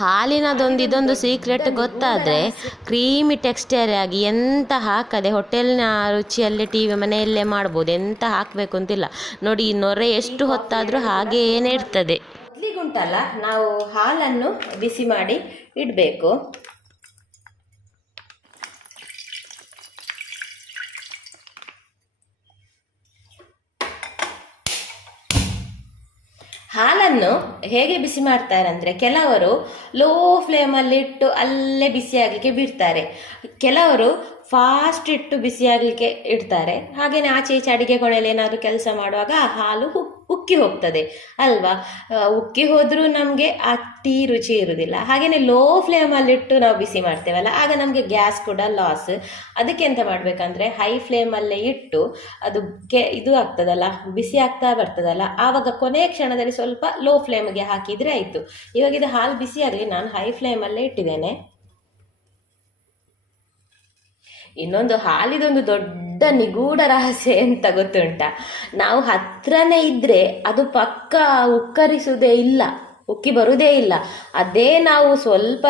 ಹಾಲಿನದೊಂದು ಇದೊಂದು ಸೀಕ್ರೆಟ್ ಗೊತ್ತಾದರೆ creamy texture ಆಗಿ ಎಂತ ಹಾಕದೆ ಹೋಟೆಲ್ನ ರುಚಿಯಲ್ಲೇ ಟಿ ವಿ ಮನೆಯಲ್ಲೇ ಮಾಡ್ಬೋದು. ಎಂತ ಹಾಕಬೇಕು ಅಂತಿಲ್ಲ. ನೋಡಿ, ಈ ನೊರೆ ಎಷ್ಟು ಹೊತ್ತಾದರೂ ಹಾಗೇನೇ ಇರ್ತದೆ. ಮೊದಲಿಗುಂಟಲ್ಲ ನಾವು ಹಾಲನ್ನು ಬಿಸಿ ಮಾಡಿ ಇಡಬೇಕು. ಹೇಗೆ ಬಿಸಿ ಮಾಡ್ತಾರೆ ಅಂದರೆ ಕೆಲವರು ಲೋ ಫ್ಲೇಮಲ್ಲಿ ಇಟ್ಟು ಅಲ್ಲೇ ಬಿಸಿ ಆಗಲಿಕ್ಕೆ ಬಿಡ್ತಾರೆ. ಕೆಲವರು ಫಾಸ್ಟ್ ಇಟ್ಟು ಬಿಸಿ ಆಗಲಿಕ್ಕೆ ಇಡ್ತಾರೆ. ಹಾಗೆಯೇ ಆಚೆ ಈಚೆ ಅಡಿಗೆ ಕೊನೆಯಲ್ಲಿ ಏನಾದರೂ ಕೆಲಸ ಮಾಡುವಾಗ ಹಾಲು ಉಕ್ಕಿ ಹೋಗ್ತದೆ ಅಲ್ವಾ? ಉಕ್ಕಿ ಹೋದರೂ ನಮಗೆ ಆ ರುಚಿ ಇರುವುದಿಲ್ಲ. ಹಾಗೆಯೇ ಲೋ ಫ್ಲೇಮಲ್ಲಿ ಇಟ್ಟು ನಾವು ಬಿಸಿ ಮಾಡ್ತೇವಲ್ಲ, ಆಗ ನಮಗೆ ಗ್ಯಾಸ್ ಕೂಡ ಲಾಸ್ ಅದಕ್ಕೆ ಎಂತ ಮಾಡಬೇಕಂದ್ರೆ ಹೈ ಫ್ಲೇಮಲ್ಲೇ ಇಟ್ಟು ಅದು ಕೆ, ಇದು ಆಗ್ತದಲ್ಲ, ಬಿಸಿ ಆಗ್ತಾ ಬರ್ತದಲ್ಲ. ಆವಾಗ ಕೊನೆಯ ಕ್ಷಣದಲ್ಲಿ ಸ್ವಲ್ಪ ಲೋ ಫ್ಲೇಮ್ಗೆ ಹಾಕಿದರೆ ಆಯಿತು. ಇವಾಗ ಇದು ಹಾಲು ಬಿಸಿ ಆದರೆ ನಾನು ಹೈ ಫ್ಲೇಮಲ್ಲೇ ಇಟ್ಟಿದ್ದೇನೆ. ಇನ್ನೊಂದು ಹಾಲಿದೊಂದು ದೊಡ್ಡ ನಿಗೂಢ ರಹಸ್ಯ ಅಂತ ಗೊತ್ತುಂಟ? ನಾವು ಹತ್ರನೇ ಇದ್ರೆ ಅದು ಪಕ್ಕ ಉಕ್ಕರಿಸುವುದೇ ಇಲ್ಲ, ಉಕ್ಕಿ ಬರುವುದೇ ಇಲ್ಲ. ಅದೇ ನಾವು ಸ್ವಲ್ಪ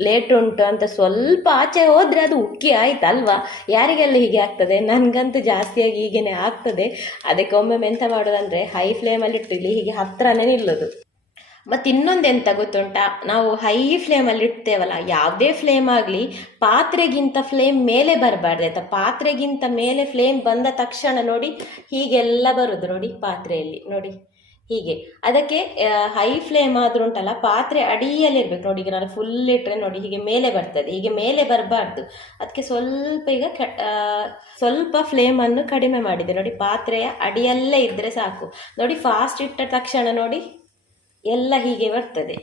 ಲೇಟ್ ಉಂಟು ಅಂತ ಸ್ವಲ್ಪ ಆಚೆ ಹೋದ್ರೆ ಅದು ಉಕ್ಕಿ ಆಯ್ತಲ್ವಾ? ಯಾರಿಗೆಲ್ಲ ಹೀಗೆ ಆಗ್ತದೆ? ನನಗಂತೂ ಜಾಸ್ತಿಯಾಗಿ ಹೀಗೇನೆ ಆಗ್ತದೆ. ಅದಕ್ಕೆ ಒಮ್ಮೆ ಎಂತ ಮಾಡೋದಂದ್ರೆ ಹೈ ಫ್ಲೇಮಲ್ಲಿ ಇಟ್ಟಿಲ್ಲಿ ಹೀಗೆ ಹತ್ರನೇ ನಿಲ್ಲೋದು. ಮತ್ತು ಇನ್ನೊಂದು ಎಂತ ಗೊತ್ತುಂಟಾ? ನಾವು ಹೈ ಫ್ಲೇಮಲ್ಲಿ ಇಡ್ತೇವಲ್ಲ, ಯಾವುದೇ ಫ್ಲೇಮ್ ಆಗಲಿ ಪಾತ್ರೆಗಿಂತ ಫ್ಲೇಮ್ ಮೇಲೆ ಬರಬಾರ್ದು. ಆಯ್ತಾ ಪಾತ್ರೆಗಿಂತ ಮೇಲೆ ಫ್ಲೇಮ್ ಬಂದ ತಕ್ಷಣ ನೋಡಿ ಹೀಗೆಲ್ಲ ಬರುದು ನೋಡಿ ಪಾತ್ರೆಯಲ್ಲಿ, ನೋಡಿ ಹೀಗೆ. ಅದಕ್ಕೆ ಹೈ ಫ್ಲೇಮ್ ಆದ್ರೂ ಉಂಟಲ್ಲ, ಪಾತ್ರೆ ಅಡಿಯಲ್ಲಿ ಇರಬೇಕು. ನೋಡಿ ಈಗ ನಾನು ಫುಲ್ ಇಟ್ಟರೆ ನೋಡಿ ಹೀಗೆ ಮೇಲೆ ಬರ್ತದೆ. ಹೀಗೆ ಮೇಲೆ ಬರಬಾರ್ದು. ಅದಕ್ಕೆ ಸ್ವಲ್ಪ ಈಗ ಸ್ವಲ್ಪ ಫ್ಲೇಮನ್ನು ಕಡಿಮೆ ಮಾಡಿದೆ. ನೋಡಿ ಪಾತ್ರೆಯ ಅಡಿಯಲ್ಲೇ ಇದ್ದರೆ ಸಾಕು. ನೋಡಿ ಫಾಸ್ಟ್ ಇಟ್ಟ ತಕ್ಷಣ ನೋಡಿ ಎಲ್ಲ ಹೀಗೆ ಬರ್ತದೆ.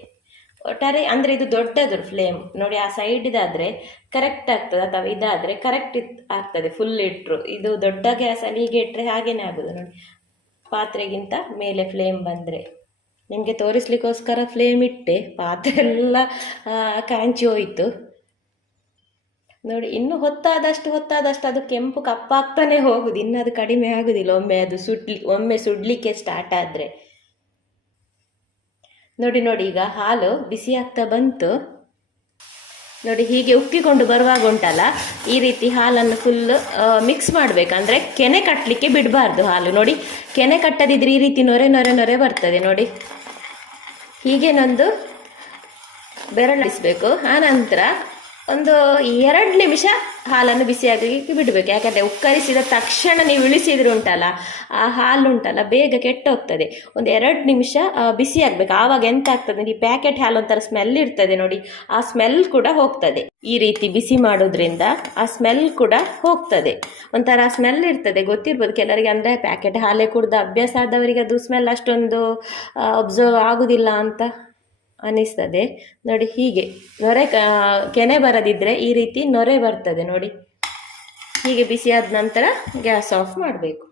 ಒಟ್ಟಾರೆ ಅಂದರೆ ಇದು ದೊಡ್ಡದು ಫ್ಲೇಮ್ ನೋಡಿ ಆ ಸೈಡ್ ಇದಾದರೆ ಕರೆಕ್ಟ್ ಆಗ್ತದೆ ಅಥವಾ ಇದಾದರೆ ಕರೆಕ್ಟ್ ಆಗ್ತದೆ ಫುಲ್ ಇಟ್ಟರು ಇದು ದೊಡ್ಡ ಗ್ಯಾಸಲ್ಲಿ ಹೀಗೆ ಇಟ್ಟರೆ ಹಾಗೇನೆ ಆಗೋದು ನೋಡಿ. ಪಾತ್ರೆಗಿಂತ ಮೇಲೆ ಫ್ಲೇಮ್ ಬಂದರೆ. ನಿಮಗೆ ತೋರಿಸ್ಲಿಕ್ಕೋಸ್ಕರ ಫ್ಲೇಮ್ ಇಟ್ಟೆ. ಪಾತ್ರೆ ಎಲ್ಲ ಕಾಂಚಿ ಹೋಯಿತು. ನೋಡಿ, ಇನ್ನು ಹೊತ್ತಾದಷ್ಟು ಹೊತ್ತಾದಷ್ಟು ಅದು ಕೆಂಪು ಕಪ್ಪಾಗ್ತಾನೆ ಹೋಗುದು. ಇನ್ನು ಅದು ಕಡಿಮೆ ಆಗುದಿಲ್ಲ. ಒಮ್ಮೆ ಅದು ಸುಡ್ಲಿ ಒಮ್ಮೆ ಸುಡ್ಲಿಕ್ಕೆ ಸ್ಟಾರ್ಟ್ ಆದರೆ. ನೋಡಿ ನೋಡಿ, ಈಗ ಹಾಲು ಬಿಸಿ ಆಗ್ತಾ ಬಂತು. ನೋಡಿ, ಹೀಗೆ ಉಕ್ಕಿಕೊಂಡು ಬರುವಾಗ ಉಂಟಲ್ಲ, ಈ ರೀತಿ ಹಾಲನ್ನು ಫುಲ್ ಮಿಕ್ಸ್ ಮಾಡಬೇಕಂದ್ರೆ ಕೆನೆ ಕಟ್ಟಲಿಕ್ಕೆ ಬಿಡಬಾರ್ದು ಹಾಲು. ನೋಡಿ, ಕೆನೆ ಕಟ್ಟದಿದ್ರೆ ಈ ರೀತಿ ನೊರೆ ನೊರೆ ನೊರೆ ಬರ್ತದೆ. ನೋಡಿ, ಹೀಗೆ ಹೀಗೇನೊಂದು ಬೆರಳಿಸ್ಬೇಕು ಆನಂತರ ಒಂದು ಎರಡು ನಿಮಿಷ ಹಾಲನ್ನು ಬಿಸಿಯಾಗಲಿಕ್ಕೆ ಬಿಡಬೇಕು. ಯಾಕಂದರೆ ಉಕ್ಕರಿಸಿದ ತಕ್ಷಣ ನೀವು ಇಳಿಸಿದ್ರೆ ಉಂಟಲ್ಲ, ಆ ಹಾಲು ಉಂಟಲ್ಲ, ಬೇಗ ಕೆಟ್ಟೋಗ್ತದೆ. ಒಂದು ಎರಡು ನಿಮಿಷ ಬಿಸಿ ಆಗಬೇಕು ಆವಾಗ ಎಂತ ಆಗ್ತದೆ ಈ ಪ್ಯಾಕೆಟ್ ಹಾಲು ಒಂಥರ ಸ್ಮೆಲ್ ಇರ್ತದೆ ನೋಡಿ. ಆ ಸ್ಮೆಲ್ ಕೂಡ ಹೋಗ್ತದೆ. ಈ ರೀತಿ ಬಿಸಿ ಮಾಡೋದ್ರಿಂದ ಆ ಸ್ಮೆಲ್ ಕೂಡ ಹೋಗ್ತದೆ. ಒಂಥರ ಸ್ಮೆಲ್ ಇರ್ತದೆ. ಗೊತ್ತಿರ್ಬೋದು ಕೆಲವರಿಗೆ ಅಂದರೆ ಪ್ಯಾಕೆಟ್ ಹಾಲೇ ಕುಡ್ದು ಅಭ್ಯಾಸ ಆದವರಿಗೆ ಅದು ಸ್ಮೆಲ್ ಅಷ್ಟೊಂದು ಅಬ್ಸರ್ವ್ ಆಗೋದಿಲ್ಲ ಅಂತ. ಅನಿಸ್ತದೆ ನೋಡಿ ಹೀಗೆ, ನೊರೆ ಕೆನೆ ಬರದಿದ್ದರೆ ಈ ರೀತಿ ನೊರೆ ಬರ್ತದೆ ನೋಡಿ. ಹೀಗೆ ಬಿಸಿಯಾದ ನಂತರ ಗ್ಯಾಸ್ ಆಫ್ ಮಾಡಬೇಕು.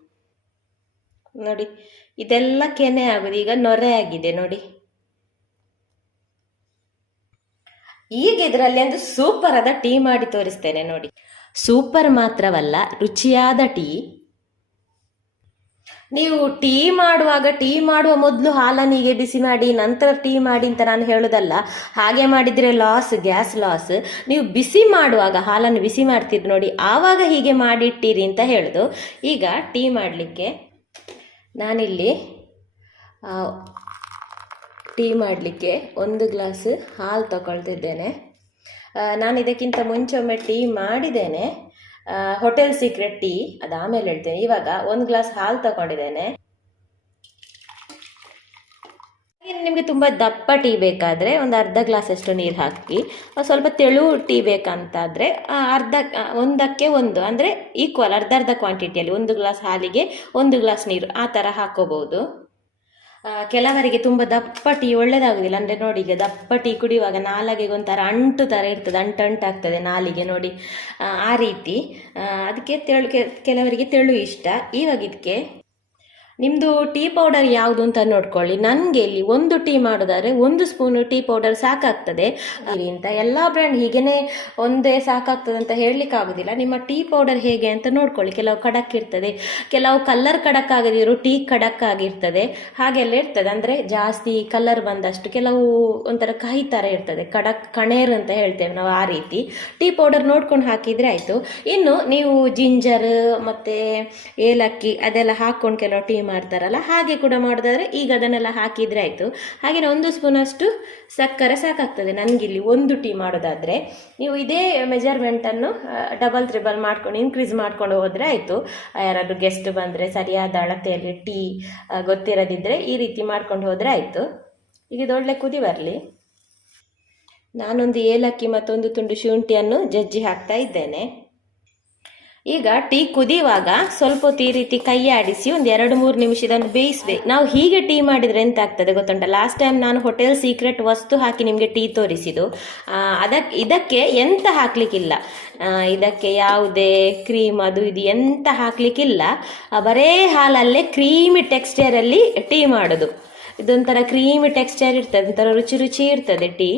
ನೋಡಿ, ಇದೆಲ್ಲ ಕೆನೆ ಆಗೋದು, ಈಗ ನೊರೆ ಆಗಿದೆ ನೋಡಿ. ಈಗ ಇದರಲ್ಲಿ ಒಂದು ಸೂಪರ್ ಆದ ಟೀ ಮಾಡಿ ತೋರಿಸ್ತೇನೆ ನೋಡಿ. ಸೂಪರ್ ಮಾತ್ರವಲ್ಲ, ರುಚಿಯಾದ ಟೀ. ನೀವು ಟೀ ಮಾಡುವಾಗ ಟೀ ಮಾಡುವ ಮೊದಲು ಹಾಲನ್ನು ಹೀಗೆ ಬಿಸಿ ಮಾಡಿ, ನಂತರ ಟೀ ಮಾಡಿ ಅಂತ ನಾನು ಹೇಳೋದಲ್ಲ, ಹಾಗೆ ಮಾಡಿದರೆ ಲಾಸ್ ಗ್ಯಾಸ್ ಲಾಸ್ ನೀವು ಬಿಸಿ ಮಾಡುವಾಗ ಹಾಲನ್ನು ಬಿಸಿ ಮಾಡ್ತಿದ್ರು ನೋಡಿ, ಆವಾಗ ಹೀಗೆ ಮಾಡಿಟ್ಟಿರಿ ಅಂತ ಹೇಳೋದು. ಈಗ ಟೀ ಮಾಡಲಿಕ್ಕೆ ನಾನಿಲ್ಲಿ ಟೀ ಮಾಡಲಿಕ್ಕೆ ಒಂದು ಗ್ಲಾಸ್ ಹಾಲು ತಗೊಳ್ತಿದ್ದೇನೆ. ನಾನು ಇದಕ್ಕಿಂತ ಮುಂಚೆ ಒಮ್ಮೆ ಟೀ ಮಾಡಿದ್ದೇನೆ. ಹೋಟೆಲ್ ಸೀಕ್ರೆಟ್ ಟೀ ಅದು ಆಮೇಲೆ ಹೇಳ್ತೇನೆ. ಇವಾಗ ಒಂದು ಗ್ಲಾಸ್ ಹಾಲು ತಗೊಂಡಿದ್ದೇನೆ. ನಿಮಗೆ ತುಂಬ ದಪ್ಪ ಟೀ ಬೇಕಾದರೆ ಒಂದು ಅರ್ಧ ಗ್ಲಾಸಷ್ಟು ನೀರು ಹಾಕಿ ಸ್ವಲ್ಪ ತೆಳು ಟೀ ಬೇಕಂತಾದರೆ ಅರ್ಧ ಒಂದಕ್ಕೆ ಒಂದು ಅಂದರೆ ಈಕ್ವಲ್ ಅರ್ಧ ಅರ್ಧ ಕ್ವಾಂಟಿಟಿಯಲ್ಲಿ ಒಂದು ಗ್ಲಾಸ್ ಹಾಲಿಗೆ ಒಂದು ಗ್ಲಾಸ್ ನೀರು ಆ ಥರ ಹಾಕೋಬಹುದು. ಆ, ಕೆಲವರಿಗೆ ತುಂಬ ದಪ್ಪ ಟೀ ಒಳ್ಳೇದಾಗುದಿಲ್ಲ. ಅಂದ್ರೆ ನೋಡಿ ಈಗ ದಪ್ಪ ಟೀ ಕುಡಿಯುವಾಗ ನಾಲಿಗೆ ಒಂಥರ ಅಂಟು ತರ ಇರ್ತದೆ ಅಂಟು ಅಂಟಾಗ್ತದೆ ನಾಲಿಗೆ ನೋಡಿ. ಆ, ರೀತಿ. ಅದಕ್ಕೆ ತೆಳು ಕೆಲವರಿಗೆ ತೆಳು ಇಷ್ಟ. ಇವಾಗ ಇದಕ್ಕೆ ನಿಮ್ಮದು ಟೀ ಪೌಡರ್ ಯಾವುದು ಅಂತ ನೋಡ್ಕೊಳ್ಳಿ. ನನಗೆ ಇಲ್ಲಿ ಒಂದು ಟೀ ಮಾಡೋದಾದ್ರೆ ಒಂದು ಸ್ಪೂನು ಟೀ ಪೌಡರ್ ಸಾಕಾಗ್ತದೆ. ಅಂತ ಎಲ್ಲ ಬ್ರ್ಯಾಂಡ್ ಹೀಗೇನೆ ಒಂದೇ ಸಾಕಾಗ್ತದೆ ಅಂತ ಹೇಳಲಿಕ್ಕೆ ಆಗೋದಿಲ್ಲ ನಿಮ್ಮ ಟೀ ಪೌಡರ್ ಹೇಗೆ ಅಂತ ನೋಡ್ಕೊಳ್ಳಿ. ಕೆಲವು ಖಡಕ್ ಇರ್ತದೆ ಕೆಲವು ಕಲರ್ ಖಡಕ್ ಆಗದಿರೋ ಟೀ ಖಡಕ್ ಆಗಿರ್ತದೆ ಹಾಗೆಲ್ಲ ಇರ್ತದೆ. ಅಂದರೆ ಜಾಸ್ತಿ ಕಲರ್ ಬಂದಷ್ಟು ಕೆಲವು ಒಂಥರ ಕಹಿ ಥರ ಇರ್ತದೆ. ಖಡಕ್ ಕಣೇರ್ ಅಂತ ಹೇಳ್ತೇವೆ ನಾವು ಆ ರೀತಿ. ಟೀ ಪೌಡರ್ ನೋಡ್ಕೊಂಡು ಹಾಕಿದರೆ ಆಯಿತು. ಇನ್ನು ನೀವು ಜಿಂಜರ್ ಮತ್ತು ಏಲಕ್ಕಿ ಅದೆಲ್ಲ ಹಾಕ್ಕೊಂಡು ಕೆಲವು ಟೀ ಮಾಡ್ತಾರಲ್ಲ, ಹಾಗೆ ಕೂಡ ಮಾಡೋದಾದ್ರೆ ಈಗ ಅದನ್ನೆಲ್ಲ ಹಾಕಿದರೆ ಆಯಿತು. ಹಾಗೆಯೇ ಒಂದು ಸ್ಪೂನಷ್ಟು ಸಕ್ಕರೆ ಸಾಕಾಗ್ತದೆ ನನಗಿಲ್ಲಿ, ಒಂದು ಟೀ ಮಾಡೋದಾದರೆ. ನೀವು ಇದೇ ಮೆಜರ್ಮೆಂಟನ್ನು ಡಬಲ್ ತ್ರಿಬಲ್ ಮಾಡ್ಕೊಂಡು ಇನ್ಕ್ರೀಸ್ ಮಾಡ್ಕೊಂಡು ಹೋದರೆ ಆಯಿತು. ಯಾರಾದರೂ ಗೆಸ್ಟ್ ಬಂದರೆ, ಸರಿಯಾದ ಅಳತೆಯಲ್ಲಿ ಟೀ ಗೊತ್ತಿರದಿದ್ದರೆ ಈ ರೀತಿ ಮಾಡ್ಕೊಂಡು ಹೋದರೆ ಆಯಿತು. ಈಗ ಇದೊಳ್ಳೆ ಕುದಿ ಬರಲಿ. ನಾನೊಂದು ಏಲಕ್ಕಿ ಮತ್ತೊಂದು ತುಂಡು ಶುಂಠಿಯನ್ನು ಜಜ್ಜಿ ಹಾಕ್ತಾ ಇದ್ದೇನೆ. ಈಗ ಟೀ ಕುದಿಯುವಾಗ ಸ್ವಲ್ಪ ಹೊತ್ತು ಈ ರೀತಿ ಕೈ ಆಡಿಸಿ ಒಂದು ಎರಡು ಮೂರು ನಿಮಿಷದನ್ನು ಬೇಯಿಸ್ಬೇಕು. ನಾವು ಹೀಗೆ ಟೀ ಮಾಡಿದ್ರೆ ಎಂತ ಆಗ್ತದೆ ಗೊತ್ತುಂಟ? ಲಾಸ್ಟ್ ಟೈಮ್ ನಾನು ಹೋಟೆಲ್ ಸೀಕ್ರೆಟ್ ವಸ್ತು ಹಾಕಿ ನಿಮಗೆ ಟೀ ತೋರಿಸಿದ್ದು. ಅದಕ್ಕೆ ಇದಕ್ಕೆ ಎಂತ ಹಾಕ್ಲಿಕ್ಕಿಲ್ಲ. ಇದಕ್ಕೆ ಯಾವುದೇ ಕ್ರೀಮ್ ಅದು ಇದು ಎಂತ ಹಾಕ್ಲಿಕ್ಕಿಲ್ಲ. ಬರೇ ಹಾಲಲ್ಲೇ ಕ್ರೀಮಿ ಟೆಕ್ಸ್ಚರಲ್ಲಿ ಟೀ ಮಾಡೋದು. ಇದೊಂಥರ ಕ್ರೀಮಿ ಟೆಕ್ಸ್ಚರ್ ಇರ್ತದೆ, ಒಂಥರ ರುಚಿ ರುಚಿ ಇರ್ತದೆ ಟೀ.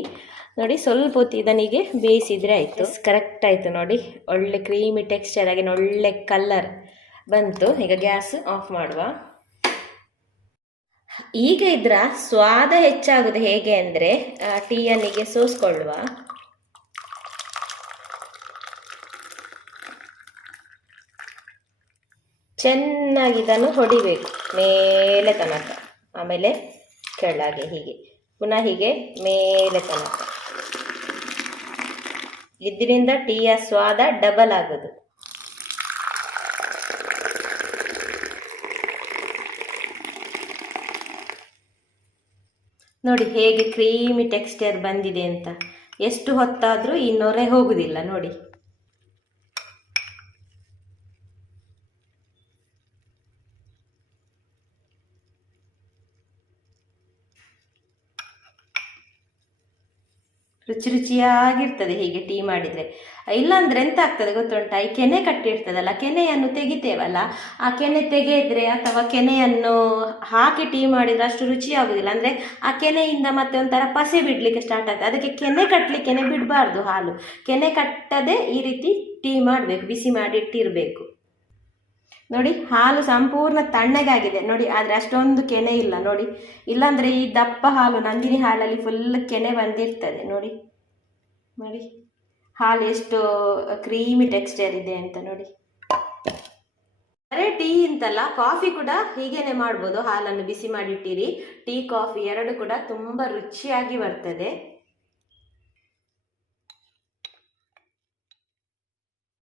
ನೋಡಿ ಸ್ವಲ್ಪ ಹೊತ್ತು ಇದನಿಗೆ ಬೇಯಿಸಿದರೆ ಆಯಿತು. ಕರೆಕ್ಟ್ ಆಯಿತು ನೋಡಿ. ಒಳ್ಳೆ ಕ್ರೀಮಿ ಟೆಕ್ಸ್ಚರ್ ಆಗಿ ಒಳ್ಳೆ ಕಲರ್ ಬಂತು. ಈಗ ಗ್ಯಾಸ್ ಆಫ್ ಮಾಡುವ. ಈಗ ಇದ್ರ ಸ್ವಾದ ಹೆಚ್ಚಾಗುದು ಹೇಗೆ ಅಂದರೆ ಟೀಯನ್ನಿಗೆ ಸೋಸ್ಕೊಳ್ಳುವ. ಚೆನ್ನಾಗಿ ಇದನ್ನು ಹೊಡಿಬೇಕು. ಮೇಲೆ ತನಕ. ಆಮೇಲೆ ಕೆಳಗೆ ಹೀಗೆ. ಪುನಃ ಹೀಗೆ ಮೇಲೆ ತನಕ. ಇದರಿಂದ ಟೀಯ ಸ್ವಾದ ಡಬಲ್ ಆಗೋದು. ನೋಡಿ ಹೇಗೆ ಕ್ರೀಮಿ ಟೆಕ್ಸ್ಚರ್ ಬಂದಿದೆ ಅಂತ. ಎಷ್ಟು ಹೊತ್ತಾದರೂ ಈ ನೊರೆ ಹೋಗುದಿಲ್ಲ ನೋಡಿ. ರುಚಿ ರುಚಿಯಾಗಿರ್ತದೆ ಹೀಗೆ ಟೀ ಮಾಡಿದರೆ. ಇಲ್ಲಾಂದ್ರೆ ಎಂತ ಆಗ್ತದೆ ಗೊತ್ತುಂಟಾ? ಈ ಕೆನೆ ಕಟ್ಟಿರ್ತದಲ್ಲ, ಕೆನೆಯನ್ನು ತೆಗಿತೇವಲ್ಲ, ಆ ಕೆನೆ ತೆಗೆದ್ರೆ ಅಥವಾ ಕೆನೆಯನ್ನು ಹಾಕಿ ಟೀ ಮಾಡಿದ್ರೆ ಅಷ್ಟು ರುಚಿ ಆಗುದಿಲ್ಲ ಅಂದರೆ ಆ ಕೆನೆಯಿಂದ ಮತ್ತೆ ಒಂಥರ ಪಸೆ ಬಿಡಲಿಕ್ಕೆ ಸ್ಟಾರ್ಟ್ ಆಗ್ತದೆ. ಅದಕ್ಕೆ ಕೆನೆ ಕಟ್ಟಲಿಕ್ಕೆನೆ ಬಿಡಬಾರ್ದು ಹಾಲು. ಕೆನೆ ಕಟ್ಟದೆ ಈ ರೀತಿ ಟೀ ಮಾಡಬೇಕು, ಬಿಸಿ ಮಾಡಿ ಇಟ್ಟಿರಬೇಕು. ನೋಡಿ, ಹಾಲು ಸಂಪೂರ್ಣ ತಣ್ಣಗಾಗಿದೆ. ನೋಡಿ, ಆದರೆ ಅಷ್ಟೊಂದು ಕೆನೆ ಇಲ್ಲ. ನೋಡಿ, ಇಲ್ಲಾಂದರೆ ಈ ದಪ್ಪ ಹಾಲು, ನಂದಿನಿ ಹಾಲಲ್ಲಿ ಫುಲ್ ಕೆನೆ ಬಂದಿರ್ತದೆ. ನೋಡಿ ನೋಡಿ, ಹಾಲು ಎಷ್ಟು ಕ್ರೀಮಿ ಟೆಕ್ಸ್ಚರ್ ಇದೆ ಅಂತ ನೋಡಿ. ಅರೆ, ಟೀ ಅಂತಲ್ಲ, ಕಾಫಿ ಕೂಡ ಹೀಗೇನೆ ಮಾಡ್ಬೋದು. ಹಾಲನ್ನು ಬಿಸಿ ಮಾಡಿಟ್ಟಿರಿ. ಟೀ, ಕಾಫಿ ಎರಡು ಕೂಡ ತುಂಬ ರುಚಿಯಾಗಿ ಬರ್ತದೆ.